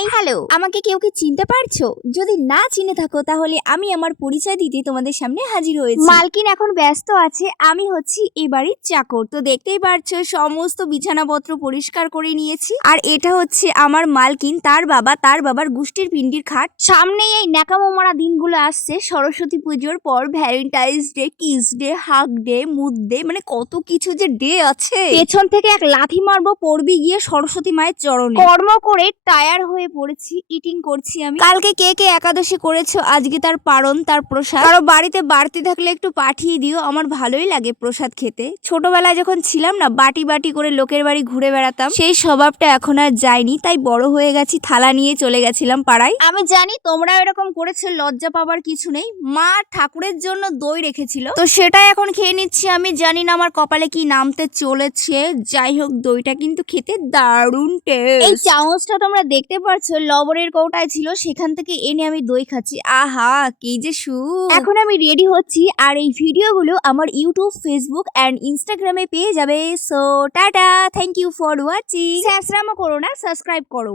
Hi hello, আমাকে কেউ কি চিনতে পারছো? যদি না চিনে থাকো তাহলে আমি আমার পরিচয় দিতে তোমাদের সামনে হাজির হয়েছি। মালকিন এখন ব্যস্ত আছে, আমি হচ্ছি এই বাড়ির চাকর। তো দেখতেই পারছো সমস্ত বিছানাপত্র পরিষ্কার করে নিয়েছি। আর এটা হচ্ছে আমার মালকিন, তার বাবার গোষ্ঠীর পিন্ডির খাট। সামনেই এই ন্যাকামো মারা দিনগুলো আসছে, সরস্বতী পুজোর পর Valentine's day, kiss day, hug day, mood day, মানে কত কিছু যে ডে আছে। পেছন থেকে এক লাথি মারবো, পড়বি গিয়ে সরস্বতী মায়ের চরণে। কর্ম করে টায়ার হয়ে পড়েছি, ইটিং করছি আমি। কালকে কে কে একাদশী করেছো, আজকে তার পারণ, তার প্রসাদ। কারো বাড়িতে বাড়তি থাকলে একটু পাঠিয়ে দিও, আমার ভালোই লাগে প্রসাদ খেতে। ছোটবেলায় যখন ছিলাম না, বাটি বাটি করে লোকের বাড়ি ঘুরে বেড়াতাম, সেই স্বভাবটা এখন আর যায়নি। তাই বড় হয়ে গেছি, থালা নিয়ে চলে গেছিলাম পাড়ায়। আমি জানি তোমরা এরকম করেছো, লজ্জা পাবার কিছু নেই। মা ঠাকুরের জন্য দই রেখেছিল, তো সেটা এখন খেয়ে নিচ্ছি। আমি জানি না আমার কপালে কি নামতে চলেছে। যাই হোক, দইটা কিন্তু খেতে দারুণ টেস্ট। এই চামচটা তোমরা দেখতে পাচ্ছো, লবণের কৌটায় ছিল, সেখান থেকে এনে আমি দই খাচ্ছি। আহা কি যে সুখ। এখন আমি রেডি হচ্ছি, আর এই ভিডিওগুলো আমার ইউটিউব, ফেসবুক এন্ড ইনস্টাগ্রামে পেয়ে যাবে। So tata, thank you for watching. স্যাসরামো করো না, সাবস্ক্রাইব করো।